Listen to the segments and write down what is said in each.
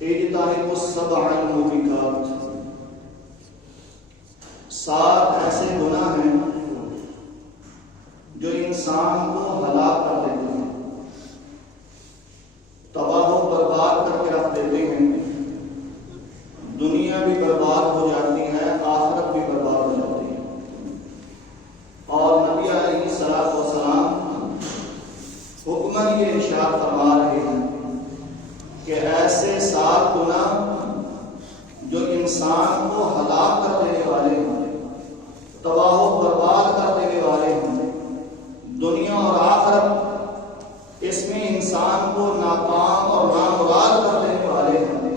اجتنبوا السبع الموبقات، 7 ایسے گناہ ہیں جو انسان کو ہلاک کر دیتے ہیں، تباہ و برباد کر کے رکھ دیتے ہیں، دنیا بھی برباد ہو جاتی ہے، آخرت بھی برباد ہو جاتی ہے۔ اور نبی علیہ الصلوۃ والسلام حکماً یہ ارشاد فرما رہے ہیں کہ ایسے 7 گناہ جو انسان کو ہلاک کر دینے والے ہیں، تباہ و برباد کر دینے والے ہیں، دنیا اور آخرت اس میں انسان کو ناکام اور نامراد کر دینے والے ہیں،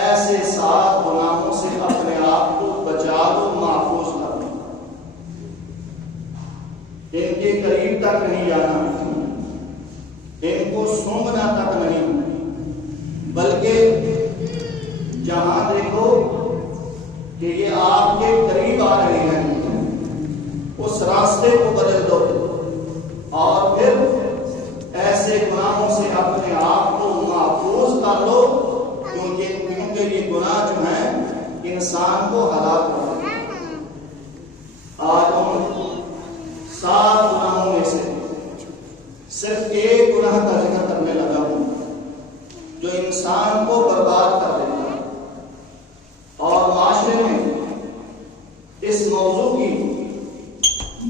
ایسے 7 گناہوں سے اپنے آپ کو بچا لو، محفوظ کر لو۔ ان کے قریب تک نہیں جانا، ان کو سونگنا تک نہیں، بلکہ جہاں دیکھو کہ یہ آپ کے قریب آ رہے ہیں اس راستے کو بدل دو، اور پھر ایسے گناہوں سے اپنے آپ کو محفوظ کر لو، کیونکہ یہ گناہ جو ہیں انسان کو ہلاک کرتے ہیں۔ آج ہم 7 گناہوں میں سے صرف ایک گناہ کا ذکر کرنے لگا ہوں جو انسان کو برباد کر دیتا ہے، اور معاشرے میں اس موضوع کی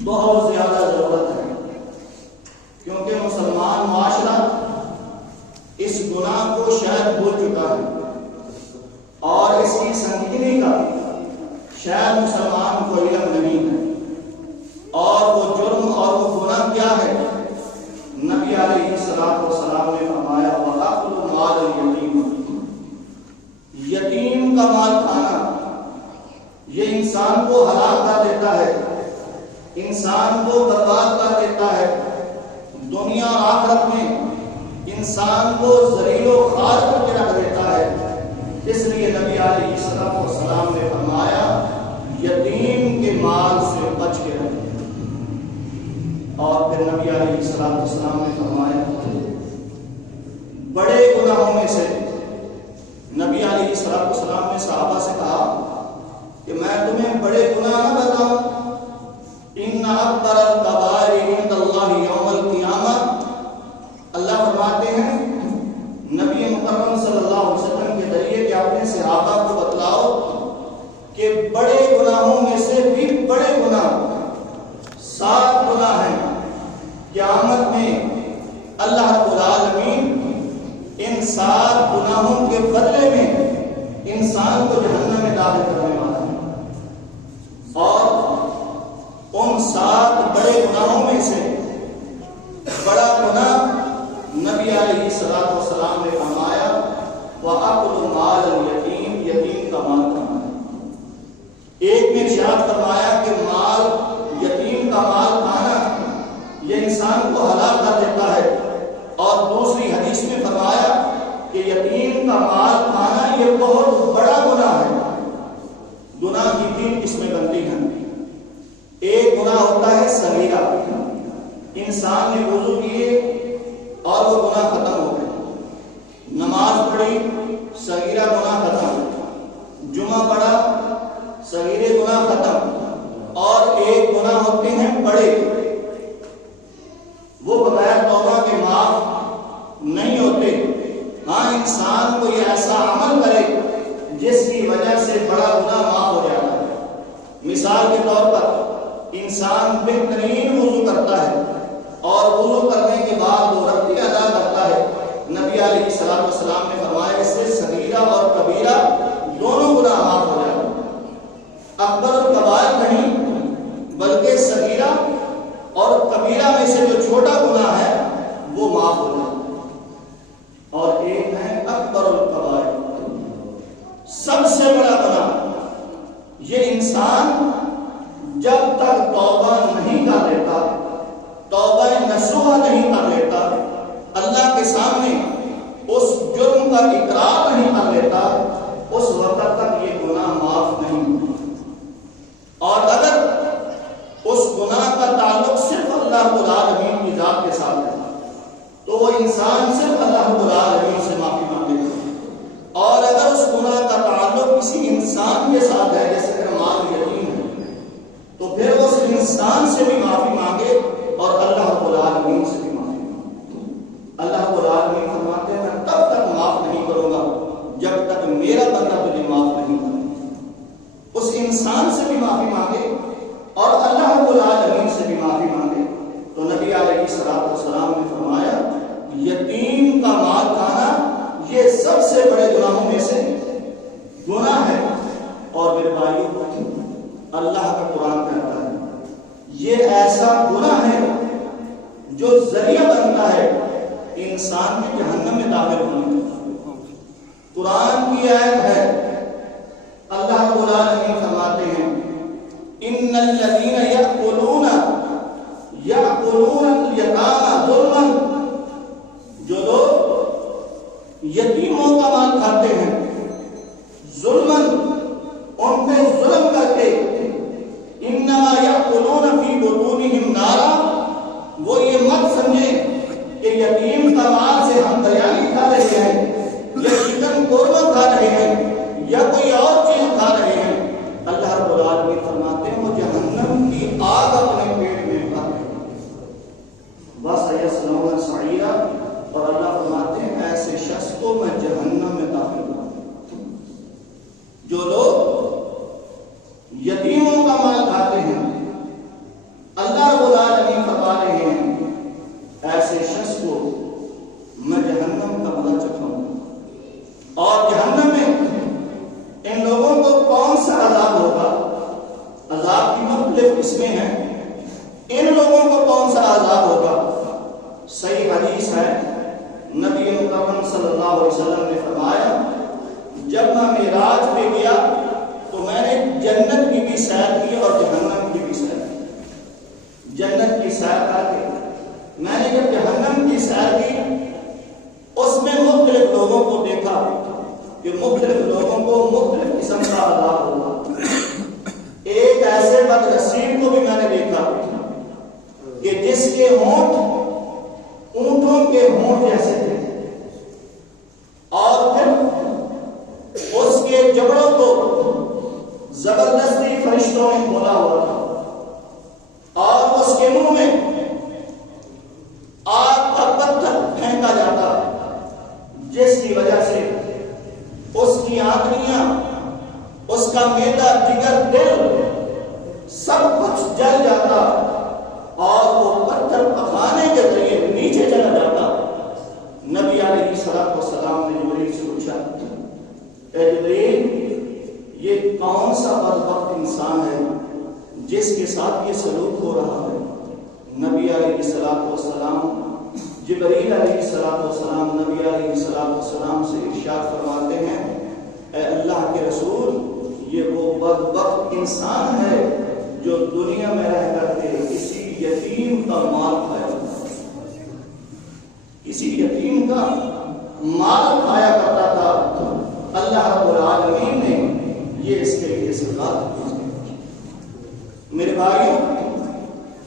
بہت زیادہ ضرورت ہے، کیونکہ مسلمان معاشرہ اس گناہ کو شاید بھول چکا ہے، اور اس کی سنگینی کا شاید مسلمان کو علم نہیں ہے، اور وہ جرم اور وہ گناہ کیا ہے؟ نبی علیہ الصلوۃ والسلام نے فرمایا وَأَكْلُ مَالَ الْيَتِيمِ، یتیم کا مال کھانا یہ انسان کو ہلاک کر دیتا ہے، انسان کو برباد کر دیتا ہے، دنیا اور آخرت میں انسان کو ذلیل و خوار کر کے رکھ دیتا ہے۔ اس لیے نبی علیہ الصلوۃ والسلام نے فرمایا یتیم کے مال سے بچ کے رہے، اور پھر نبی علیہ الصلوۃ والسلام نے فرمایا بڑے گناہوں میں سے نبی علیہ الصلوۃ والسلام نے صحابہ سے کہا کہ میں تمہیں بڑے گناہ نہ بتاؤں؟ ان اکبر الکبائر عند اللہ یوم القیامہ، اللہ فرماتے ہیں نبی مکرم صلی اللہ علیہ وسلم کے ذریعے کہ اپنے صحابہ کو بتلاؤ کہ بڑے گناہوں میں سے بھی بڑے گناہ 7 گناہ ہیں، قیامت میں اللہ رب العالمین ان 7 گناہوں کے بدلے میں انسان کو جہنم میں داخل کرنے والا ہے، اور ان 7 بڑے گناہوں میں سے بڑا گناہ نبی علیہ الصلوۃ والسلام نے فرمایا وَأَكْلُ مَالَ الْيَتِيمِ، یتیم کا مال کھانا۔ ایک میں ارشاد فرمایا کہ مال یتیم کا مال کھانا یہ انسان کو ہلاک کر دیتا ہے، اور دوسری حدیث میں فرمایا کہ یتیم کا مال کھانا یہ بہت بڑا گناہ ہے۔ گناہ کی 3 قسمیں بنتی ہیں۔ ایک گناہ ہوتا ہے صغیرہ، انسان نے وضو کیے اور وہ گناہ ختم ہو گئے، نماز پڑھی صغیرہ گناہ ختم، جمعہ پڑھا صغیرے گناہ ختم، اور ایک گناہ ہوتے ہیں بڑے، وہ بغیر توبہ کے معاف نہیں ہوتے۔ ہاں انسان کو یہ ایسا عمل کرے جس کی وجہ سے بڑا گناہ معاف ہو جاتا ہے۔ مثال کے طور پر انسان بہترین وضو کرتا ہے اور وضو کرنے کے بعد 2 رکعتیں ادا کرتا ہے، نبی علیہ الصلوۃ والسلام نے فرمایا اس سے صغیرہ اور کبیرہ دونوں گناہ معاف ہو جاتے ہیں۔ اکبر الکبائر نہیں بلکہ صغیرہ اور کبیرہ میں سے جو چھوٹا گناہ ہے وہ معاف ہو جاتا ہے، اور ایک ہے اکبر الکبائر، سب سے بڑا گناہ۔ یہ انسان جب تک توبہ نہیں کر لیتا، توبہ نصوح نہیں کر لیتا، اللہ کے سامنے اس جرم کا اقرار نہیں کر لیتا، اس وقت تک یہ گناہ معاف نہیں۔ اور اگر اس گناہ کا تعلق صرف اللہ رب العالمین کی ذات کے ساتھ ہے تو وہ انسان صرف اللہ رب العالمین سے معافی مانگے گا۔ انسان کے ساتھ ہے، جیسے کہ مال یتیم ہے، تو پھر اس انسان سے بھی معافی مانگے اور اللہ رب العالمین سے بھی معافی مانگے۔ اللہ رب العالمین فرماتے ہیں میں تب تک معاف نہیں کروں گا جب تک میرا بندہ تجھے معاف نہیں کرے۔ اس انسان سے بھی معافی مانگے اور اللہ رب العالمین سے بھی معافی مانگے۔ تو نبی علیہ السلام نے فرمایا یتیم کا مال کھانا یہ سب سے بڑے گناہوں میں سے گناہ ہے۔ اور میرے بھائیو، اللہ کا قرآن کہتا ہے یہ ایسا گناہ ہے جو ذریعہ بنتا ہے انسان کے جہنم میں داخل ہونے کا۔ قرآن کی آیت ہے، اللہ رب العالمین فرماتے ہیں ان الذین یأکلون الیتامی ظلما، جو لوگ یتیموں کا مال کھاتے ہیں ظلما، ان پہ ظلم کر کے، انما یأکلون فی بطونہم نارا، وہ یہ مت سمجھیں کہ یتیم کا مال سے ہم بریانی کھا رہے ہیں یا چکن قورمہ کھا رہے ہیں یا کوئی اور چیز کھا رہے ہیں۔ اللہ رب العالمین فرماتے ہیں وہ جہنم کی آگ اپنے پیٹ میں کھا رہے ہیں، وَسَيَصْلَوْنَ سَعِيرًا، اور اللہ فرماتے ہیں ایسے شخص کو میں جہنم میں داخل کروں گا۔ جو لوگ یتیموں کا مال کھاتے ہیں، اللہ رب العالمین فرما رہے ہیں ایسے شخص کو میں جہنم کا مزہ چکھاؤں گا۔ اور جہنم میں ان لوگوں کو کون سا عذاب ہوگا؟ عذاب کی مختلف قسمیں ہیں، ان لوگوں کو کون سا عذاب ہوگا؟ صحیح حدیث ہے، نبی مکرم صلی اللہ علیہ وسلم نے فرمایا جب میں معراج پہ گیا تو میں نے جنت کی بھی سیر کی اور جہنم کی بھی سیر کی۔ جنت کی سیر کر کے میں نے جب جہنم کی سیر کی اس میں مختلف لوگوں کو دیکھا کہ مختلف لوگوں کو مختلف قسم کا عذاب ہوگا۔ ایک ایسے بد نصیب کو بھی میں نے دیکھا کہ جس کے ہونٹ اونٹوں کے ہونٹ جیسے تھے اور پھر اس کے جبڑوں کو زبردستی فرشتوں نے کھولا ہوا تھا اور اس کے منہ میں آگ کا پتھر پھینکا جاتا جس کی وجہ سے اس کی آنکھیاں، اس کا معدہ، جگر، دل سب کچھ جل جاتا اور وہ پتھر پکانے کے ذریعے نیچے چلا جاتا۔ نبی علیہ السلام نے جبریل سے پوچھا اے جبریل یہ کون سا بدبخت انسان ہے جس کے ساتھ یہ سلوک ہو رہا ہے؟ نبی علیہ السلام جبریل علیہ السلام نبی علیہ السلام سے ارشاد فرماتے ہیں اے اللہ کے رسول یہ وہ بدبخت انسان ہے جو دنیا میں رہ کر کے کسی یتیم کا مال کھایا، کسی یتیم کا مال کھایا کرتا تھا۔ اللہ رب العالمین نے یہ اس کے لیے سزا دی۔ میرے بھائیوں،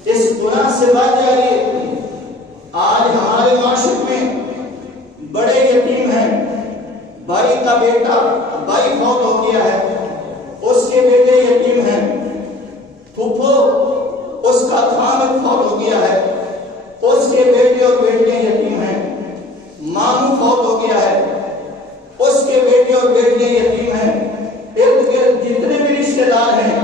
اس گناہ سے بچ جائیے۔ آج ہمارے معاشرے میں بڑے یتیم ہیں، بھائی کا بیٹا بھائی فوت ہو گیا ہے، اس کے بیٹے یتیم ہیں، پھپھو اس کا خامد فوت ہو گیا ہے، اس کے بیٹے اور بیٹیاں یتیم ہیں، ماموں فوت ہو گیا ہے، اس کے بیٹے اور بیٹیاں یتیم ہیں۔ ارد گرد جتنے بھی رشتے دار ہیں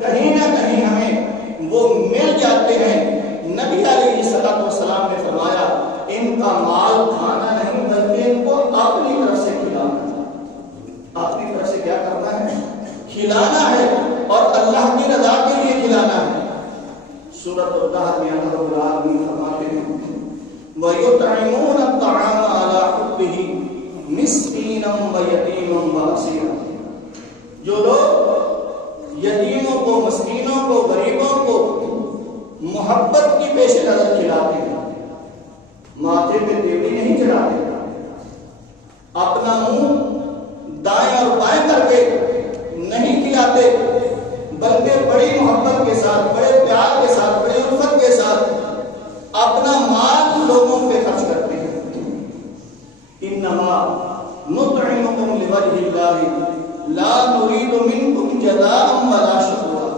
کہیں نہ کہیں ہمیں وہ مل جاتے ہیں۔ نبی علیہ السلام نے فرمایا ان کا مال کھانا نہیں بلکہ ان کو اپنی طرف سے کھلانا ہے۔ اپنی طرف سے کیا کرنا ہے؟ کھلانا ہے، اور اللہ کی رضا کے لیے کھلانا ہے۔ سورۃ الدہر میں اللہ رب العالمین فرماتے ہیں وَيُطْعِمُونَ الطَّعَامَ عَلَىٰ حُبِّهِ مِسْكِينًا وَيَتِيمًا وَأَسِيرًا، جو لوگ یتیموں کو، مسکینوں کو، غریبوں کو محبت کی پیش نظر کھلاتے ہیں، ماتھے پہ تیوری نہیں چڑھاتے، اپنا منہ دائیں اور بائیں کر کے نہیں کھلاتے، بلکہ بڑی محبت کے ساتھ، بڑے پیار کے ساتھ، بڑی الفت کے ساتھ اپنا مال لوگوں پہ خرچ کرتے ہیں۔ انما نطعمکم لوجہ اللہ لا نريد منكم جزاء ولا شکورا،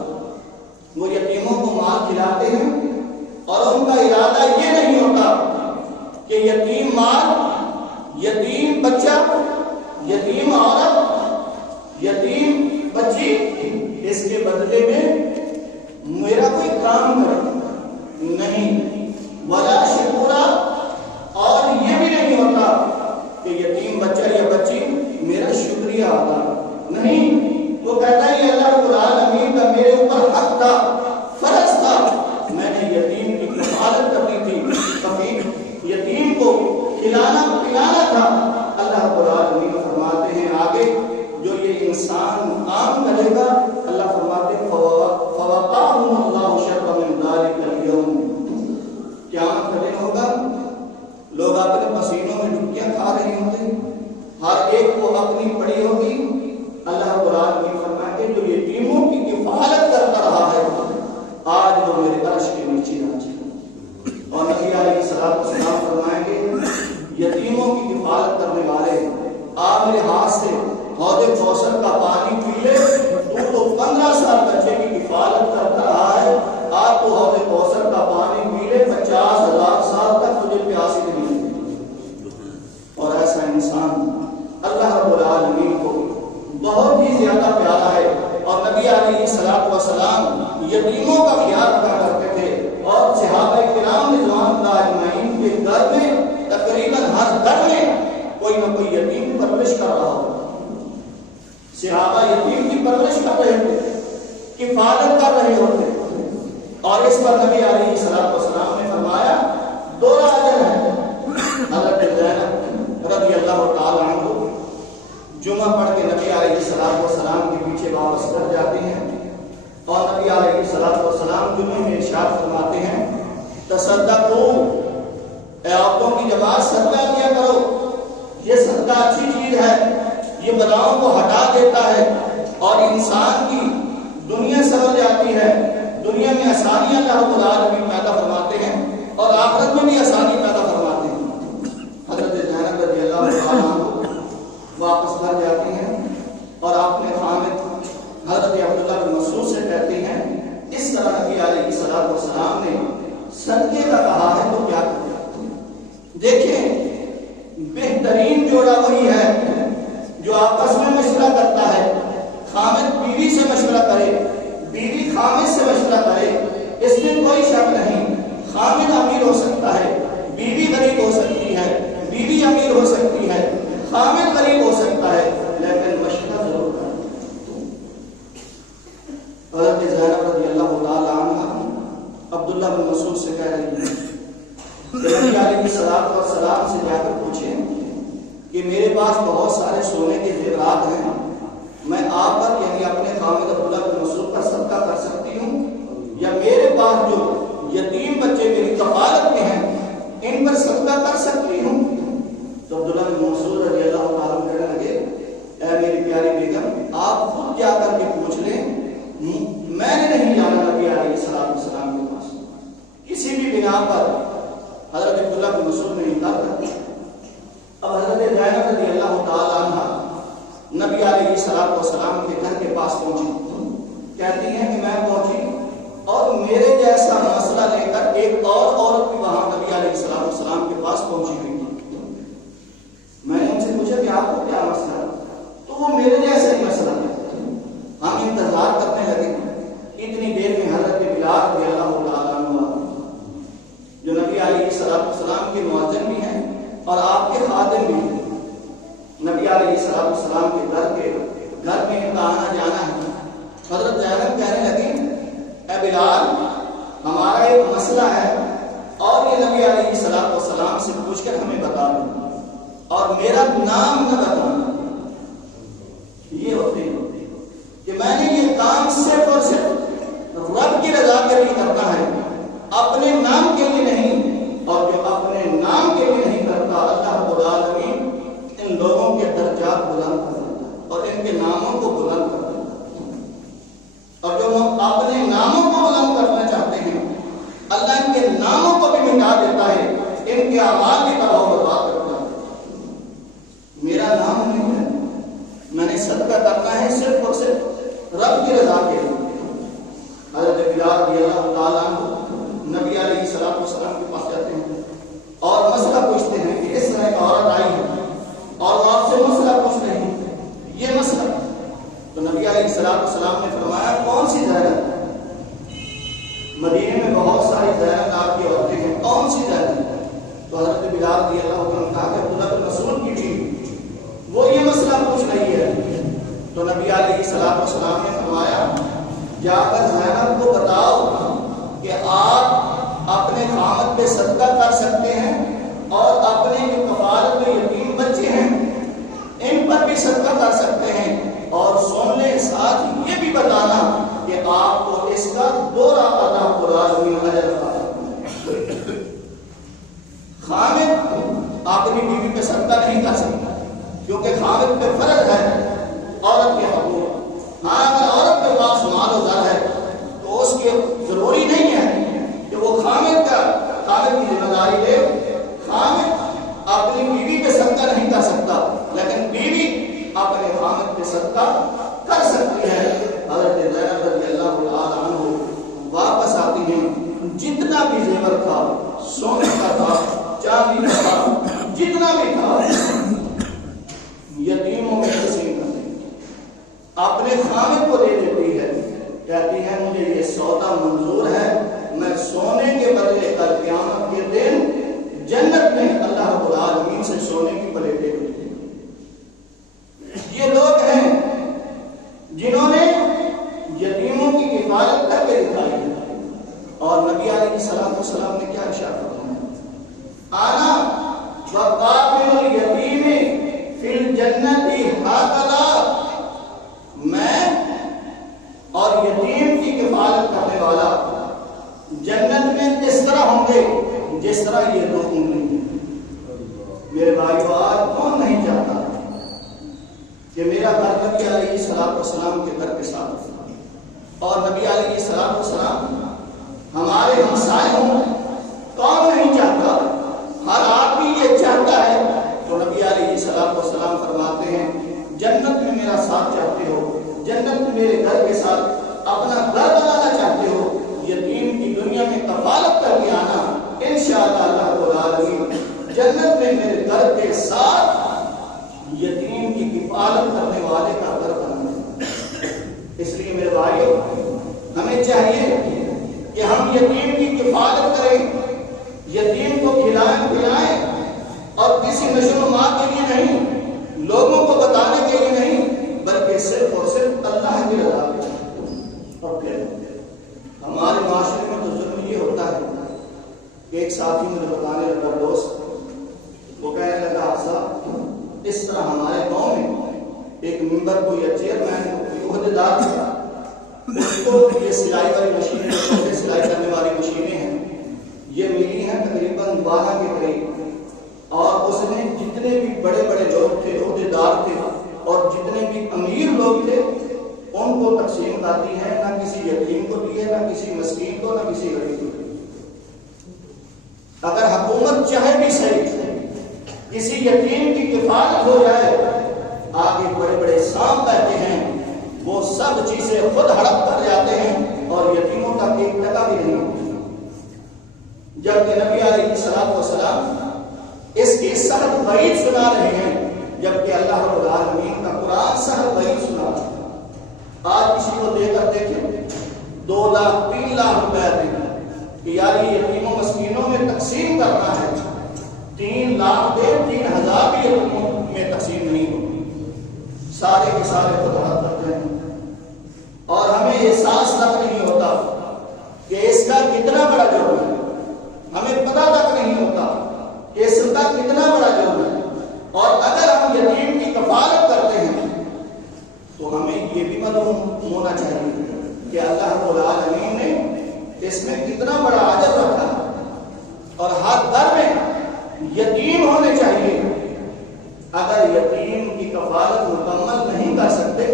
وہ یتیموں کو مال کھلاتے ہیں اور ان کا ارادہ یہ نہیں ہوتا کہ یتیم مال، یتیم بچہ، یتیم عورت، یتیم بچی اس کے بدلے میں میرا کوئی کام کرے، نہیں، ولا شکورا، اور یہ بھی نہیں ہوتا کہ یتیم بچہ یا بچی میرا شکریہ ادا، نہیں، وہ کہتا ہے یہ اللہ رب العالمین کا میرے اوپر حق تھا، فرض تھا، میں نے یتیم کی کفالت کرنی تھی، یتیم کو کھلانا پلانا تھا۔ اللہ رب العالمین فرماتے ہیں آگے جو یہ انسان عام کرے گا، اللہ فرماتے ہیں فوقاهم اللہ شر من ذلک اليوم، قیامت کا دن ہوگا، لوگ اپنے پسینوں میں ڈبکیاں کھا رہے ہوتے، ہر ایک کو اپنی پڑی ہوگی، اللہ رب العالمین فرماتے ہیں جو یتیموں کی کفالت کرتا رہا ہے آج وہ میرے عرش کے نیچے آ جائے۔ اور نبی علیہ الصلوۃ والسلام فرمائیں گے یتیموں کی کفالت کرنے والے آپ میرے ہاتھ سے حوض کوثر کا پانی پی لے، تو 15 سال بچے کی کفالت کرتا رہا ہے، آپ کو حوض کوثر کا پانی پی لے 50,000 سال تک تجھے پیاس ہی نہیں لگے۔ اور ایسا انسان اللہ رب العالمین کو بہت ہی زیادہ پیارا ہے، اور نبی علیہ الصلوۃ والسلام یتیموں کا خیال رکھا کرتے تھے، اور صحابہ کرام رضوان اللہ اجمعین کے گھر میں تقریباً ہر گھر میں کوئی نہ کوئی یتیم پرورش کر رہا ہو، صحابہ یتیم کی پرورش کر رہے تھے، کفالت کر رہے ہوتے، اور اس پر نبی علیہ الصلوۃ والسلام نے فرمایا 2 اجر ہے۔ حضرت زینب رضی اللہ تعالی عنہ جمعہ پڑھ کے نبی علیہ الصلوۃ والسلام کے پیچھے واپس کر جاتے ہیں، اور نبی علیہ الصلوۃ والسلام جمعے میں ارشاد فرماتے ہیں تصدقوا، اے عورتوں کی جماعت صدقہ کیا کرو، یہ صدقہ اچھی چیز ہے، یہ بلاؤں کو ہٹا دیتا ہے اور انسان کی دنیا سمجھ جاتی ہے، دنیا میں آسانیاں اللہ رب العالمین پیدا فرماتے ہیں اور آخرت میں بھی آسانی پیدا فرماتے ہیں۔ حضرت زینب رضی اللہ عنہ واپس گھر جاتی ہیں اور اپنے خامد حضرت عبداللہ بن مسعود سے کہتی ہیں اس طرح نبی علیہ الصلوۃ والسلام نے صدقے کا کہا ہے تو کیا کریں۔ دیکھیں بہترین جوڑا وہی ہے جو آپس میں مشورہ کرتا ہے، خامد بیوی سے مشورہ کرے، بیوی خامد سے مشورہ کرے، اس میں کوئی شک نہیں، خامد امیر ہو سکتا ہے، بیوی غریب ہو سکتی ہے، بیوی امیر ہو سکتی ہے، خامد غریب ہو سکتا ہے، لیکن مشورہ ضرور کریں۔ حضرت زینب رضی اللہ تعالی عنہ عبداللہ بن مسعود سے کہہ رہی ہے کہ نبی علیہ الصلوۃ والسلام سے جا کر پوچھیں کہ میرے پاس بہت سارے سونے کے زیورات ہیں، میں آپ پر یعنی اپنے خامد عبداللہ بن مسعود پر صدقہ کر سکتی ہوں، یا میرے پاس جو یتیم بچے میری کفالت میں ہیں ان پر صدقہ کر سکتی ہوں؟ تو عبداللہ بن مسعود رضی اللہ تعالیٰ عنہ کہنے لگے اے میری پیاری بیگم آپ خود جا کر کے پوچھ لیں، میں نے نہیں جانا نبی علیہ الصلوۃ والسلام کے پاس۔ کسی بھی بنا پر حضرت عبداللہ بن مسعود نے انکار کر دیا۔ اب حضرت زینب رضی اللہ تعالی عنہ نبی علیہ الصلوۃ والسلام کے گھر کے پاس پہنچی، کہتی ہیں کہ میں پہنچی اور میرے جیسا مسئلہ لے کر ایک اور عورت بھی وہاں نبی علیہ الصلوۃ والسلام کے پاس پہنچی ہوئی تھی۔ میں نے ان سے پوچھا کہ آپ کو کیا مسئلہ ہے، تو وہ میرے جیسا ہی مسئلہ ہے۔ ہم انتظار کرنے لگے، اتنی دیر میں حضرت بلال رضی اللہ تعالیٰ عنہ جو نبی علیہ الصلوۃ والسلام کے مؤذن بھی ہیں اور آپ کے خادم بھی ہیں، نبی علیہ الصلوۃ والسلام کے گھر میں ان کا آنا جانا ہے۔ حضرت زینب کہنے لگی اے بلال ہمارا ایک مسئلہ ہے اور یہ نبی علیہ الصلوۃ والسلام سے پوچھ کر ہمیں بتا دیں اور میرا نام نہ بتانا۔ یہ ہوتے ہیں کہ میں نے یہ کام صرف اور صرف رب کی رضا کے لیے کرنا ہے، اپنے نام کے لیے نہیں، اور جو اپنے نام کے لیے نہیں کرتا اللہ رب العالمین ان لوگوں کے درجات بلند کر دیتا ہے اور ان کے ناموں کو بلند کر دیتا ہے، اور جو اپنے ناموں کو بلند کرنا چاہتے ہیں اللہ ان کے ناموں کو بھی مٹا دیتا ہے، ان کے اعمال کی تباہ و برباد کرتا ہے۔ میرا نام نہیں ہے، میں نے صدقہ کرنا ہے صرف اور صرف رب کی رضا کے لیے۔ حضرت بلال رضی اللہ تعالیٰ عنہ نبی علیہ السلام کے پاس جاتے ہیں اور مسئلہ پوچھتے ہیں کہ اس طرح ایک عورت آئی ہے اور وہ آپ سے مسئلہ پوچھ رہی ہے، یہ مسئلہ۔ تو نبی علیہ السلام نے فرمایا کون سی زینب؟ مدینے میں بہت ساری زینب آپ کی عورتیں ہیں، کون سی زینب؟ تو حضرت بلال رضی اللہ عنہ نے کہا کہ عبداللہ بن مسعود کی بیوی، وہ یہ مسئلہ پوچھ رہی ہے۔ تو نبی علیہ السلام نے فرمایا جا کر زینب کو بتاؤ کہ آپ اپنے خامد پہ صدقہ کر سکتے ہیں اور اپنے جو کفالت میں یتیم بچے ہیں ان پر بھی صدقہ کر سکتے ہیں، اور سننے ساتھ یہ بھی بتانا کہ آپ کو اس کا دورہ عطا قرآن اجر خامد اپنی بیوی پہ صدقہ نہیں کر سکتا کیونکہ خامد پہ فرض ہے عورت کے حقوق۔ ہاں اگر عورت کے پاس مال و زر ہے تو اس کے ضروری نہیں ہے کہ وہ خامد کی ذمہ داری لے۔ خامد اپنی بیوی پہ صدقہ نہیں کر سکتا لیکن بیوی اپنے خامد پہ صدقہ کر سکتی ہے۔ حضرت زینب رضی اللہ تعالیٰ عنہ واپس آتی ہیں، جتنا بھی زیور تھا، سونے کا تھا، چاندی کا تھا، جتنا بھی تھا یتیموں میں تقسیم کر دی، اپنے خامد کو دے دیتی ہے، کہتی ہے مجھے یہ سودا منظور ہے، میں سونے کے بدلے کل قیامت کے دن جنت میں اللہ رب العالمین سے سونے کی پلیٹیں ملیں۔ یہ لوگ ہیں جنہوں نے یتیموں کی کفالت کر کے دکھائی ہے، اور نبی علیہ السلام نے کیا ارشاد فرمایا؟ آنا وقافل الیتیم فی الجنت ہکذا، میں اور یتیم کی کفالت کرنے والا جنت میں اس طرح ہوں گے جس طرح یہ دو انگلی ہیں۔ میرے بھائیو آج کون نہیں چاہتا کہ میرا گھر نبی علیہ السلام کے گھر کے ساتھ اور نبی علیہ السلام ہمارے ہمسائے ہوں؟ کون نہیں چاہتا؟ ہر آدمی یہ چاہتا ہے۔ تو نبی علیہ السلام فرماتے ہیں جنت میں میرا ساتھ چاہتے ہو، جنت میں میرے گھر کے ساتھ اپنا گھر بنانا چاہتے ہو، یتیم کی دنیا میں کفالت کر کے آنا، انشاءاللہ اللہ رب العالمین جنت میں میرے گھر کے ساتھ یتیم کی کفالت کرنے والے کا گھر بنانا۔ اس لیے میرے بھائیو ہمیں چاہیے کہ ہم یتیم کی کفالت کریں، یتیم کو کھلائیں پلائیں، اور کسی نشو و نما کے لیے نہیں، لوگوں کو بتانے کے لیے نہیں، بلکہ صرف اور صرف اللہ کی رضا کے لیے۔ اور پھر ہمارے معاشرے میں تو ظلم یہ ہوتا ہے کہ ایک ساتھی مجھے بتانے لگا، دوست وہ کہنے لگا صاحب اس طرح ہمارے گاؤں میں ایک ممبر کو یا چیئرمین کو عہدے دار تھا، اس کو یہ سلائی والی مشینیں، سلائی کرنے والی مشینیں ہیں، یہ ملی ہیں تقریباً 12 کے قریب، اور اس نے جتنے بھی بڑے بڑے لوگ تھے، عہدے دار تھے، اور جتنے بھی امیر لوگ تھے ان کو تقسیم کرتی ہے، نہ کسی یتیم کو دیے، نہ کسی مسکین کو، نہ کسی غریب کو۔ اگر حکومت چاہے بھی صحیح کسی یتیم کی کفالت ہو جائے، آگے بڑے بڑے سانپ بہتے ہیں، وہ سب چیزیں خود ہڑپ کر جاتے ہیں اور یتیموں کا ایک ٹکا بھی نہیں ہوتا۔ جبکہ نبی علیہ السلام اس کی سخت وعید سنا رہے ہیں، جبکہ اللہ رب العالمین کا قرآن سخت وعید سنا رہا ہے۔ آج کسی کو دے کر دیکھیں 2 لاکھ 3 لاکھ روپے دیں کہ یار یہ یتیموں مسکینوں میں تقسیم کرنا ہے، 3 لاکھ دے 3000 بھی یتیموں میں تقسیم نہیں ہوتی، سارے کے سارے خود ہاتھ کرتے ہیں، اور ہمیں احساس تک نہیں ہوتا کہ اس کا کتنا بڑا جرم ہے، ہمیں پتہ تک نہیں ہوتا کہ اس کا کتنا بڑا جرم ہے۔ اور اگر ہم یتیم کی کفالت کرتے ہیں تو ہمیں یہ بھی معلوم ہونا چاہیے کہ اللہ رب العالمین نے اس میں کتنا بڑا اجر رکھا ہے، اور ہر گھر میں یتیم ہونے چاہیے۔ اگر یتیم کی کفالت مکمل نہیں کر سکتے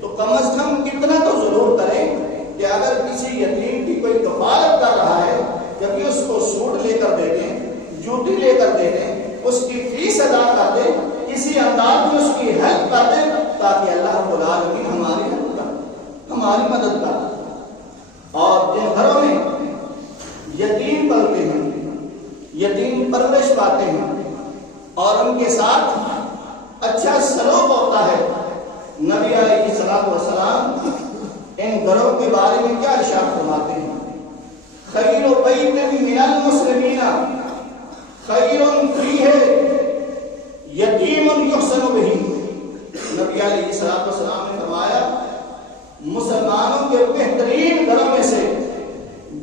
تو کم از کم کتنا تو ضرور کریں کہ اگر کسی یتیم کی کوئی کفالت کر رہا ہے، جبکہ اس کو سوٹ لے کر دے دیں، جوتی لے کر دے دیں، اس کی فیس ادا کر دیں، کسی انداز میں اس کی ہیلپ کر دیں، تاکہ اللہ رب العالمین ہماری مدد کرے۔ اور جن گھروں میں یتیم پلتے ہیں، یتیم پرورش پاتے ہیں اور ان کے ساتھ اچھا سلوک ہوتا ہے، نبی علیہ الصلوۃ والسلام ان گھروں کے بارے میں کیا ارشاد فرماتے ہیں؟ خیر بیت من المسلمین خیر فیہ یتیم یحسن بہ۔ نبی علیہ الصلوۃ والسلام نے فرمایا مسلمانوں کے بہترین گھروں میں سے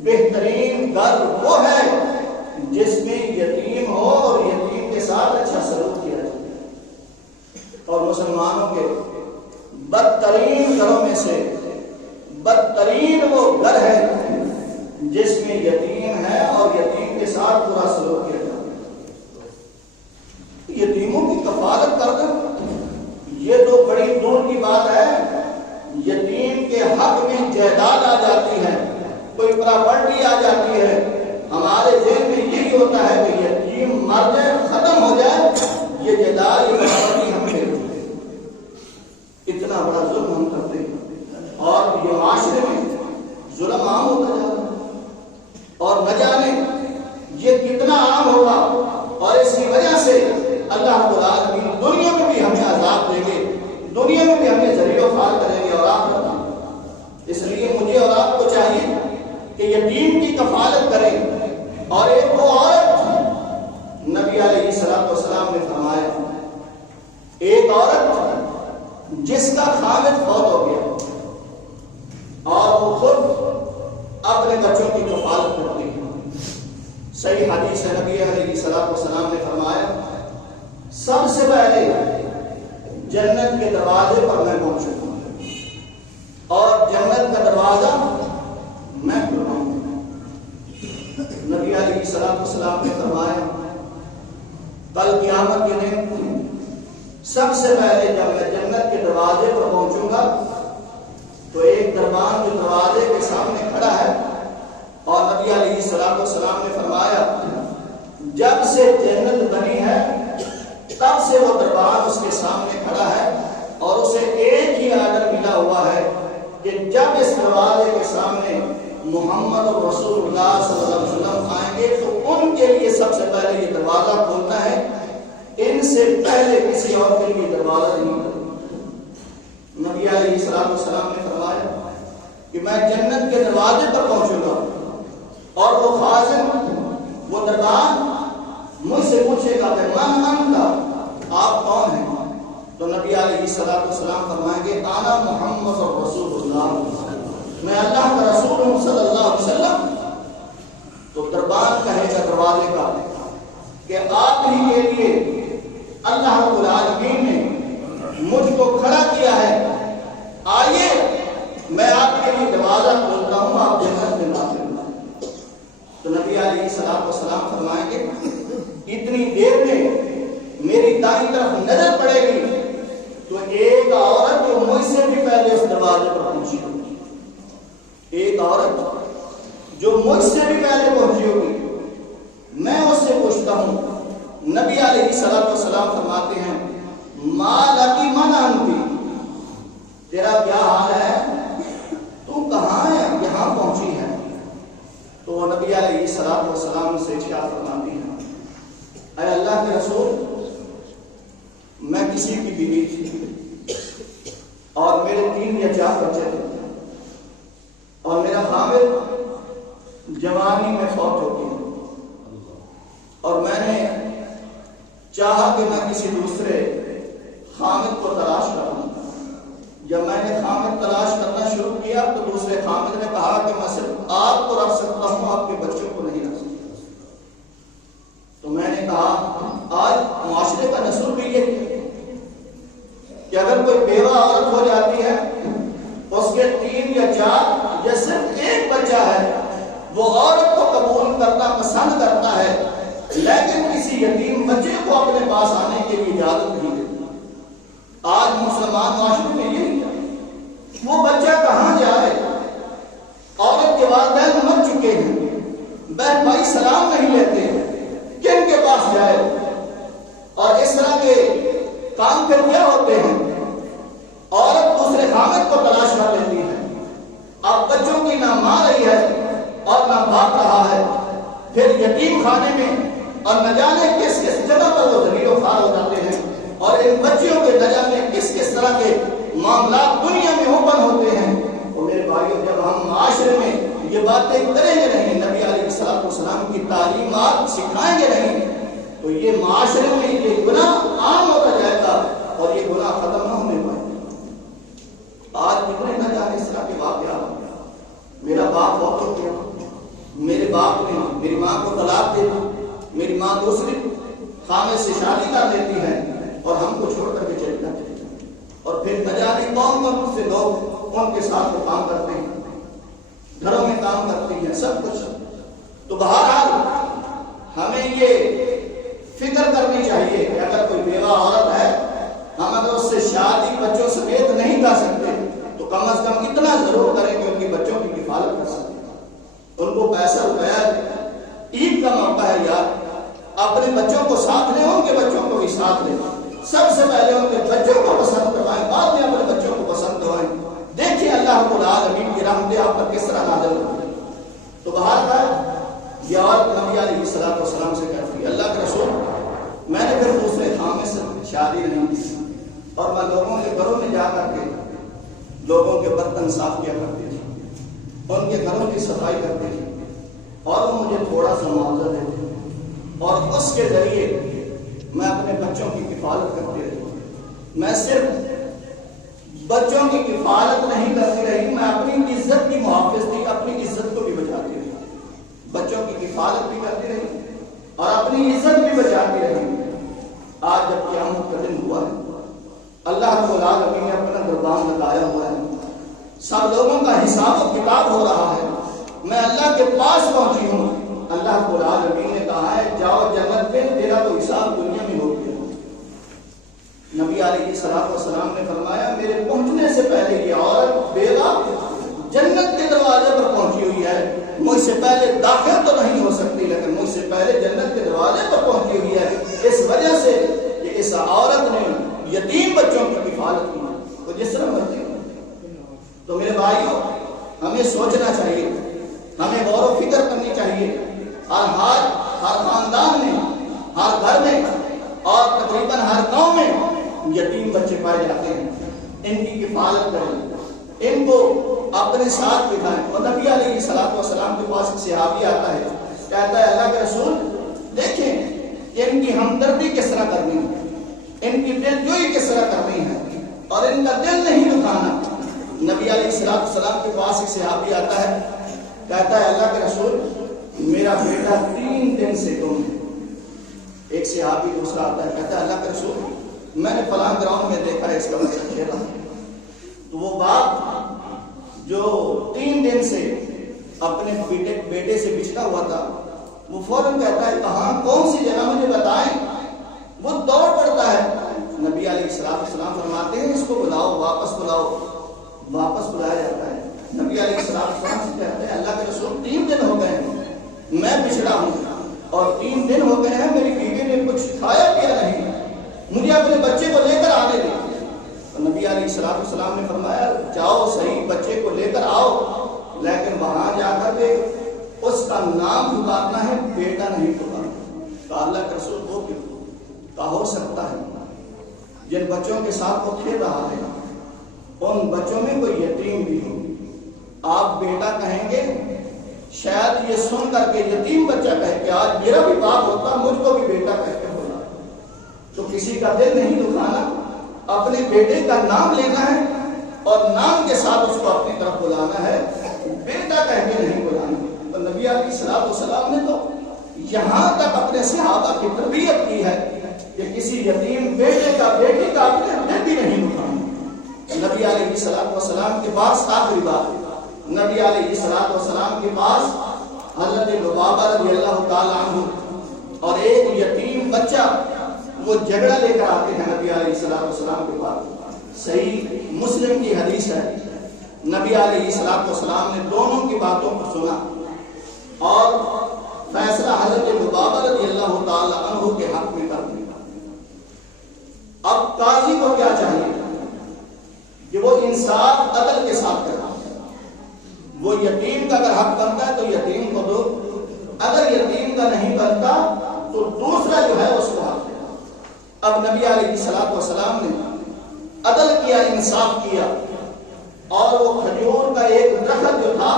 بہترین گھر وہ ہے جس میں یتیم ہو اور یتیم کے ساتھ اچھا سلوک کیا جائے، اور مسلمانوں کے بدترین گھروں میں سے بدترین وہ گھر ہے جس میں یتیم ہے اور یتیم کے ساتھ برا سلوک کیا جائے۔ یتیموں کی کفالت کرنا یہ تو بڑی دور کی بات ہے۔ یتیم کے حق میں جائیداد آ جاتی ہے، کوئی پراپرٹی آ جاتی ہے، ہمارے ذہن میں یہی ہوتا ہے کہ یتیم مر جائے، ختم ہو جائے، یہ جائیداد یہ پراپرٹی ہم لے لیں۔ اتنا بڑا ظلم ہم کرتے ہیں اور یہ معاشرے میں ظلم عام ہوتا جا رہا ہے اور نہ جانے یہ کتنا عام ہوگا، اور اس کی وجہ سے اللہ رب العالمین دنیا میں بھی ہمیں عذاب دیں گے، دنیا میں بھی ہمیں ذریعہ و فعال کریں گے اور آخرت میں۔ اس لیے مجھے اور آپ کو چاہیے کہ یتیم کی کفالت کریں۔ اور ایک وہ عورت، نبی علیہ الصلوۃ والسلام نے فرمایا ایک عورت جس کا خامد فوت ہو گیا اور وہ خود اپنے بچوں کی کفالت کرتی ہے، صحیح حدیث ہے، نبی علیہ الصلوۃ والسلام نے فرمایا سب سے پہلے جنت کے دروازے پر میں پہنچوں گا اور جنت کا دروازہ میں کھلواؤں گا۔ نبی علیہ الصلوۃ والسلام نے فرمایا کل قیامت کے دن سب سے پہلے جب میں جنت کے دروازے پر پہنچوں گا تو ایک دربان جو دروازے کے سامنے کھڑا ہے، اور نبی علیہ الصلوۃ والسلام نے فرمایا جب سے جنت بنی ہے تب سے وہ دربان اس کے سامنے کھڑا ہے اور اسے ایک ہی آرڈر ملا ہوا ہے کہ جب اس دروازے کے سامنے محمد رسول اللہ صلی اللہ علیہ وسلم آئیں گے تو ان کے لیے سب سے پہلے یہ دروازہ کھولنا ہے، ان سے پہلے کسی اور کے لیے دروازہ نہیں کھولنا۔ نبی علیہ الصلوۃ والسلام نے فرمایا کہ میں جنت کے دروازے پر پہنچوں گا اور وہ خازن، وہ دربان مجھ سے پوچھے گا کہ من انت، آپ کون ہیں؟ تو نبی علیہ الصلوۃ والسلام فرمائیں گے انا محمد رسول اللہ، میں اللہ کا رسول ہوں صلی اللہ علیہ وسلم۔ تو دربان کہے گا دروازے کا کہ آپ ہی کے لیے اللہ رب العالمین نے مجھ کو کھڑا کیا ہے، آئیے میں آپ کے لیے دروازہ کھولتا ہوں، آپ جنت میں داخل ہوں۔ تو نبی علیہ الصلوۃ والسلام فرمائیں گے اتنی دیر میں میری دائیں طرف نظر پڑے گی تو ایک عورت جو مجھ سے بھی پہلے اس دروازے پر پہنچی ہوگی، ایک عورت جو مجھ سے بھی پہلے پہنچی ہوگی، میں اس سے پوچھتا ہوں، نبی علیہ الصلوۃ والسلام فرماتے ہیں ما لکی من انتی، تیرا کیا حال ہے، تو کہاں ہے، یہاں پہنچی ہے؟ تو وہ نبی علیہ الصلوۃ والسلام سے کیا فرماتی ہیں، اے اللہ کے رسول میں کسی کی بیوی تھی اور میرے 3 یا 4 بچے تھے اور میرا خامد جوانی میں فوت ہو گیا اور میں نے چاہا کہ میں کسی دوسرے خامد کو تلاش کروں۔ جب میں نے خامد تلاش کرنا شروع کیا تو دوسرے خامد نے کہا کہ میں صرف آپ کو رکھ سکتا ہوں، آپ کے بچوں کو نہیں رکھ سکتا۔ تو میں نے کہا آج معاشرے کا نسل بھی یہ ہے کہ اگر کوئی بیوہ عورت ہو جاتی ہے، اس کے 3 یا 4 یا صرف ایک بچہ ہے، وہ عورت کو قبول کرنا پسند کرتا ہے لیکن کسی یتیم بچے کو اپنے پاس آنے کے لیے اجازت نہیں دیتا۔ آج مسلمان معاشرے میں یہی ہے، وہ بچہ کہاں جائے، عورت کے والدین مر چکے ہیں، بہن بھائی سلام نہیں لیتے ہیں، کن کے پاس جائے؟ اور اس طرح کے کام پھر کیا ہوتے ہیں حامد کو تلاش کر لیتی ہے. اب بچوں کی نہ ماں رہی ہے اور نہ باپ رہا ہے. پھر یتیم خانے میں اور نہ جانے کس کس جگہ پر وہ ذلیل و خوار ہو جاتے ہیں. اور ان بچیوں کے نہ جانے کس کس طرح کے معاملات دنیا میں اوپن ہوتے ہیں. اور میرے بھائیوں جب ہم معاشرے میں یہ باتیں کریں گے نہیں, نبی علیہ الصلوۃ والسلام کی تعلیمات سکھائیں گے نہیں, تو یہ معاشرے میں یہ گناہ عام ہوتا جائے گا اور یہ گناہ ختم نہ ہونے پائے. آج کتنے نہ جانے اس طرح کے واقعات. میرا باپ فوت ہو گیا, میرے باپ نے میری ماں کو طلاق دے دی, میری ماں دوسری خامد سے شادی کر لیتی ہے اور ہم کو چھوڑ کر کے چلے جاتے ہیں. اور پھر نہ جانے کون کون سے لوگ ان کے ساتھ وہ کام کرتے ہیں, گھروں میں کام کرتے ہیں, سب کچھ. تو بہرحال ہمیں یہ فکر کرنی چاہیے کہ اگر کوئی بیوہ عورت ہے, ہم اگر اس سے شادی بچوں سمیت نہیں کر سکتے تو کم از کم اتنا ضرور کریں کہ ان کی بچوں کی کفالت کر سکیں. ان کو پیسہ روپیہ, عید کا موقع ہے یار, اپنے بچوں کو ساتھ لیں, ان کے بچوں کو بھی ساتھ لیں. سب سے پہلے ان کے بچوں کو پسند کروائیں, بعد میں اپنے بچوں کو پسند کروائیں. دیکھیے اللہ رب العالمین کی رحمتیں آپ پر کس طرح نازل ہوتی ہیں. تو بہرحال یہ عورت نبی علیہ الصلوۃ والسلام سے کہتی ہے, اللہ کے رسول میں نے پھر دوسرے خامد سے شادی نہیں کی اور میں لوگوں کے گھروں میں جا کر کے لوگوں کے برتن صاف کیا کرتی تھی, ان کے گھروں کی صفائی کرتی تھی, اور وہ مجھے تھوڑا سا معاوضہ دیتے اور اس کے ذریعے میں اپنے بچوں کی کفالت کرتی رہی. میں صرف بچوں کی کفالت نہیں کرتی رہی, میں اپنی عزت کی محافظ تھی, اپنی عزت کو بھی بچاتی رہی. بچوں کی کفالت بھی کرتی رہی اور اپنی عزت بھی بچاتی رہی. آج جب قیامت کا دن ہوا ہے, اللہ رب العالمین نے اپنا دربان لگایا ہوا ہے, سب لوگوں کا حساب و کتاب ہو رہا ہے, میں اللہ کے پاس پہنچی ہوں. اللہ رب العالمین نے کہا ہے جاؤ جنت میں, تیرا تو حساب دنیا میں ہو گیا. نبی علیہ الصلوۃ والسلام نے فرمایا میرے پہنچنے سے پہلے یہ عورت بیوہ جنت کے دروازے پر پہنچی ہوئی ہے. مجھ سے پہلے داخل تو نہیں ہو سکتی, لیکن مجھ سے پہلے جنت کے دروازے پر پہنچی ہوئی ہے. اس وجہ سے کہ اس عورت نے یتیم بچوں کی کفالت کی. تو جس طرح مرضی. تو میرے بھائیوں ہمیں سوچنا چاہیے, ہمیں غور و فکر کرنی چاہیے. اور ہر خاندان میں, ہر گھر میں اور تقریباً ہر گاؤں میں یتیم بچے پائے جاتے ہیں. ان کی کفالت کریں, ان کو اپنے ساتھ بٹھائیں. اور نبی علیہ الصلوۃ والسلام کے پاس ایک صحابی آتا ہے, کہتا ہے اللہ کے رسول دیکھیں کہ ان کی ہمدردی کس طرح کرنی ہے, ان کی دل جوئی کس طرح کرنی ہے اور ان کا دل نہیں دکھانا. نبی علیہ الصلوۃ والسلام کے پاس ایک صحابی آتا ہے, کہتا ہے اللہ کے رسول میرا بیٹا 3 دن سے گم ہے. ایک صحابی دوسرا آتا ہے, کہتا ہے اللہ کے رسول میں نے فلاں گراؤنڈ میں دیکھا ہے اس کا بچہ کھیل رہا ہے. تو وہ باپ جو 3 دن سے اپنے بیٹے سے بچھڑا ہوا تھا, وہ فوراً کہتا ہے کہاں, کون سی جگہ مجھے بتائیں. وہ دوڑ پڑتا ہے. نبی علیہ السلام فرماتے ہیں اس کو بلاؤ, واپس بلاؤ. واپس بلایا جاتا ہے. نبی علیہ السلام سے کہتے ہیں اللہ کے رسول 3 دن ہو گئے ہیں میں بچھڑا ہوں اور 3 دن ہو گئے ہیں میری بیوی نے کچھ کھایا پیا نہیں, مجھے اپنے بچے کو لے کر آنے دیں. نبی علیہ السلام نے فرمایا جاؤ صحیح, بچے کو لے کر آؤ, لیکن وہاں جا کر کے اس کا نام پکارنا ہے, بیٹا نہیں پکارنا. تو اللہ کے رسول وہ کیا ہو سکتا ہے جن بچوں کے ساتھ وہ کھیل رہا ہے ان بچوں میں کوئی یتیم بھی ہو. آپ بیٹا کہیں گے, شاید یہ سن کر کے یتیم بچہ کہے کہ آج میرا بھی باپ ہوتا مجھ کو بھی بیٹا کہہ کے بولا. تو کسی کا دل نہیں دکھانا, اپنے بیٹے کا نام لینا ہے اور نام کے ساتھ اس کو اپنی طرف بلانا ہے, بیٹا کہہ کے نہیں بلانا. تو نبی علیہ الصلوۃ والسلام نے تو یہاں تک اپنے صحابہ کی تربیت کی ہے کہ کسی یتیم بیٹے کا بیٹی کا اپنے دل بھی نہیں دکھانا. نبی علیہ الصلوۃ والسلام کے پاس آخری بات, نبی علیہ الصلوۃ والسلام کے پاس حضرت لبابہ رضی اللہ تعالیٰ عنہ اور ایک یتیم بچہ وہ جھگڑا لے کر آتے ہیں نبی علیہ الصلوۃ والسلام کے پاس. صحیح مسلم کی حدیث ہے, نبی علیہ الصلوۃ والسلام نے دونوں کی باتوں کو سنا اور فیصلہ حضرت لبابہ رضی اللہ تعالیٰ عنہ کے حق میں کر دیا. اب قاضی کو کیا چاہیے کہ وہ انصاف وہ یتیم کا اگر حق بنتا ہے تو یتیم کو دو، اگر یتیم کا نہیں بنتا تو دوسرا جو ہے اس کو حق دے۔ اب نبی علیہ الصلوۃ والسلام نے عدل کیا، انصاف کیا، اور وہ کھجور کا ایک درخت جو تھا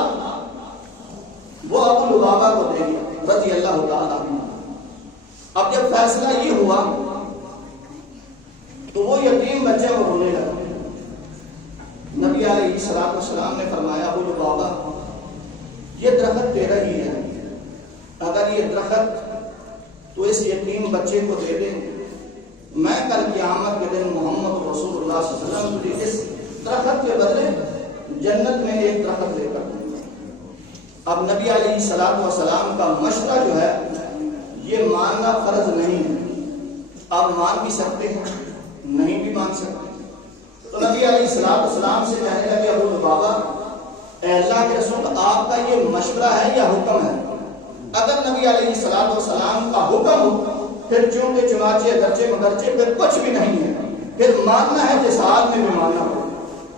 وہ ابو لبابہ کو دے دیا رضی اللہ تعالیٰ عنہ۔ اب جب فیصلہ یہ ہوا تو وہ یتیم بچے کو رونے لگا۔ نبی علیہ الصلوۃ والسلام نے فرمایا ابو لبابہ یہ درخت تیرا ہی ہے، اگر یہ درخت تو اس یتیم بچے کو دے دے، میں کل قیامت کے دن محمد رسول اللہ صلی اللہ علیہ وسلم تجھے اس درخت کے بدلے جنت میں ایک درخت لے کر دوں گا۔ اب نبی علیہ الصلوۃ والسلام کا مشورہ جو ہے یہ ماننا فرض نہیں ہے، آپ مان بھی سکتے ہیں نہیں بھی مان سکتے۔ تو نبی علیہ الصلوۃ والسلام سے کہنے لگے ابو لبابہ اے اللہ کے رسول آپ کا یہ مشورہ ہے یا حکم ہے؟ اگر نبی علیہ الصلوۃ والسلام کا حکم ہو پھر چونکہ چنانچہ گرچے مگرچے پھر کچھ بھی نہیں ہے، پھر ماننا ہے جس حال میں بھی ماننا ہو،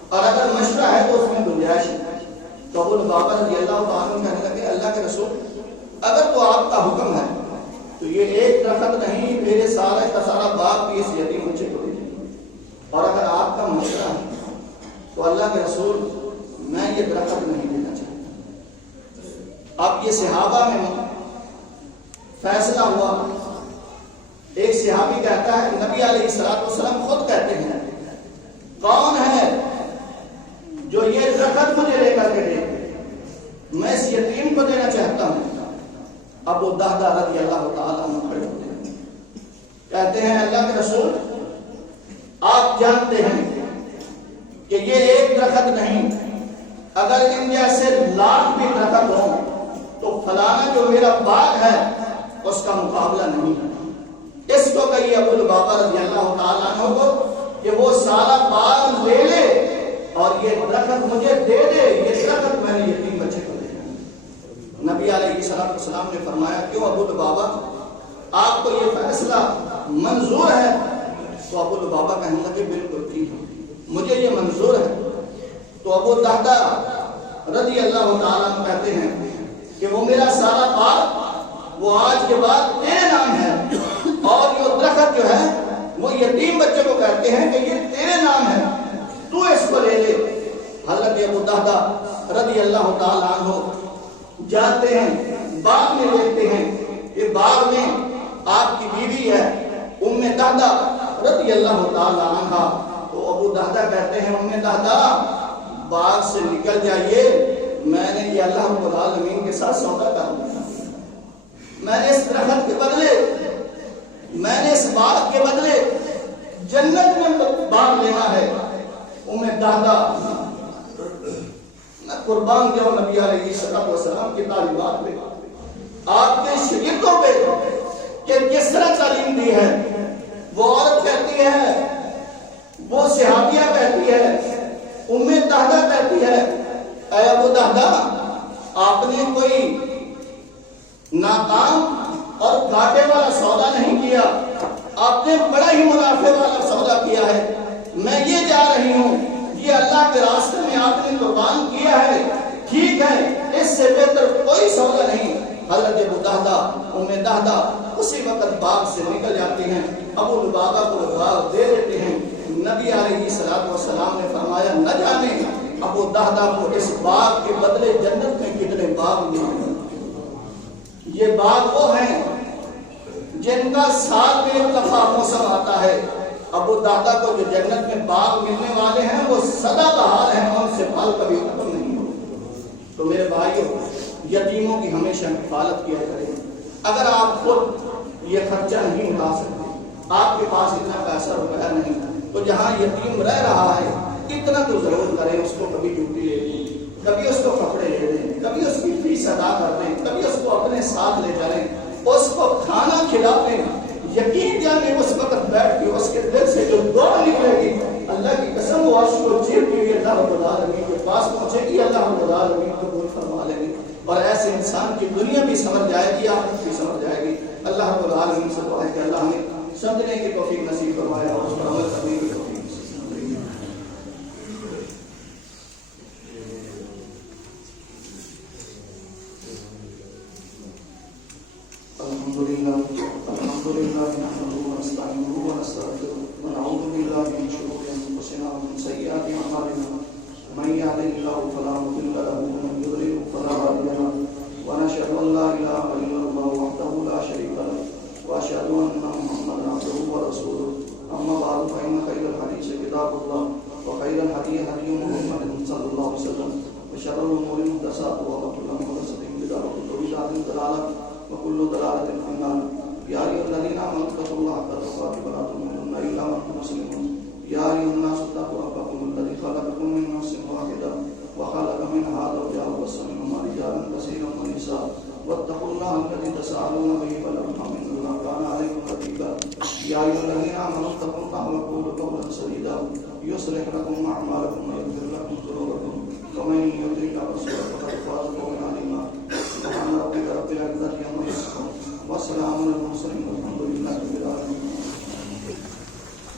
اور اگر مشورہ ہے تو اس میں گنجائش ہے۔ تو ابو لبابہ رضی اللہ تعالیٰ عنہ کہنے لگے اللہ کے رسول اگر تو آپ کا حکم ہے تو یہ ایک درخت نہیں میرے سارا کا سارا باغ بھی اس یتیم بچے کو دے دیجیے، اور اگر آپ کا مشورہ ہے تو اللہ کے رسول میں یہ درخت نہیں دینا چاہتا۔ اب یہ صحابہ میں فیصلہ ہوا، ایک صحابی کہتا ہے نبی علیہ الصلوۃ والسلام خود کہتے ہیں کون ہے جو یہ درخت مجھے لے کر کے دے، میں اس یتیم کو دینا چاہتا ہوں۔ ابو دہدہ رضی اللہ تعالیٰ عنہ کھڑے ہوتے ہیں، کہتے ہیں اللہ کے رسول آپ جانتے ہیں کہ یہ ایک درخت نہیں، اگر ان جیسے لاکھ بھی درخت ہوں تو فلانا جو میرا باغ ہے اس کا مقابلہ نہیں ہے۔ اس کو کہیے ابو لبابہ رضی اللہ تعالیٰ عنہ کو کہ وہ سارا باغ لے لے اور یہ درخت مجھے دے دے، یہ درخت میں نے یتیم بچے کو دے دیا۔ نبی علیہ الصلوۃ والسلام نے فرمایا کیوں ابو لبابہ آپ کو یہ فیصلہ منظور ہے؟ تو ابو لبابہ کہنے لگے بالکل ٹھیک ہے مجھے یہ منظور ہے۔ تو ابو دہدہ رضی اللہ تعالیٰ عنہ کہتے ہیں کہ وہ میرا سارا باغ وہ آج کے بعد تیرے نام ہے، اور یہ درخت جو ہے وہ یتیم بچے کو کہتے ہیں کہ یہ تیرے نام ہے، تو اس کو لے لے۔ حضرت ابو دہدہ رضی اللہ تعالیٰ عنہ جاتے ہیں باغ میں، دیکھتے ہیں کہ باغ میں آپ کی بیوی ہے ام دہدہ رضی اللہ تعالیٰ عنہ۔ تو ابو دہدہ کہتے ہیں ام دہدہ باغ سے نکل جائیے، میں نے یہ اللہ رب العالمین کے ساتھ سودا کر دیا، میں نے اس درخت کے بدلے، میں نے اس باغ کے بدلے جنت میں باغ لینا ہے۔ ام دہدہ قربان جاؤ نبی علیہ الصلوۃ والسلام کی تعلیمات پہ، آپ کے شاگردوں پہ کہ کس طرح تعلیم دی ہے۔ وہ عورت کہتی ہے، وہ صحابیہ کہتی ہے، ام دہدہ کہتی ہے اے ابو دہدہ آپ نے کوئی ناکام اور گھاٹے والا سودا نہیں کیا، آپ نے بڑا ہی منافع والا سودا کیا ہے، میں یہ جا رہی ہوں یہ اللہ کے راستے میں آپ نے قربان کیا ہے، ٹھیک ہے اس سے بہتر کوئی سودا نہیں۔ حضرت ابو دہدہ ام دہدہ اسی وقت باغ سے نکل جاتے ہیں، ابو لبابہ کو باغ دے دیتے ہیں۔ نبی علیہ الصلوۃ والسلام نے فرمایا نہ جانے ابو دہدہ کو اس باغ کے بدلے جنت میں کتنے باغ ملے۔ یہ باغ وہ ہیں جن کا سال میں ایک دفعہ موسم آتا ہے، ابو دہدہ کو جو جنت میں باغ ملنے والے ہیں وہ سدا بہار ہیں، ان سے پھل کبھی ختم نہیں ہوتے۔ تو میرے بھائیوں یتیموں کی ہمیشہ حفاظت کیا کریں۔ اگر آپ خود یہ خرچہ نہیں اٹھا سکتے، آپ کے پاس اتنا پیسہ روپیہ نہیں، تو جہاں یتیم رہ رہا ہے اتنا تو ضرور کریں، اس کو کبھی جوتی لے دیں، کبھی اس کو کپڑے لے دیں، کبھی اس کی فیس ادا کر دیں، کبھی اس کو اپنے ساتھ لے چلیں، اس کو کھانا کھلا دیں۔ یقین جانے اس وقت بیٹھ کے اس کے دل سے جو دعا نکلے گی اللہ کی قسم وہ عرش کو چیر کے لیے اللہ رب العالمین کے پاس پہنچے گی، اللہ رب العالمین کو قبول فرما لیں گے، اور ایسے انسان کی دنیا بھی سمجھ جائے گی، آخرت بھی سمجھ جائے گی۔ اللہ رب العالمین سے دعا ہے کہ اللہ ہمیں سمجھنے کی توفیق نصیب فرمائے اور اس پر عمل کرنے کی توفیق نصیب فرمائے۔ وخير الهدي هدي محمد صلى الله عليه وسلم وشر الأمور محدثاتها وكل محدثة بدعة وكل بدعة ضلالة وكل ضلالة في النار. يا أيها الذين آمنوا اتقوا الله حق تقاته ولا تموتن إلا وأنتم مسلمون. يا أيها الناس اتقوا ربكم الذي خلقكم من نفس واحدة وخلق منها زوجها وبث منهما رجالا كثيرا ونساء واتقوا الله الذي تساءلون به والأرحام إن الله كان عليكم رقيبا. يا أيها الذين آمنوا اتقوا الله وقولوا قولا سديدا يصلح لكم أعمالكم ويغفر لكم ذنوبكم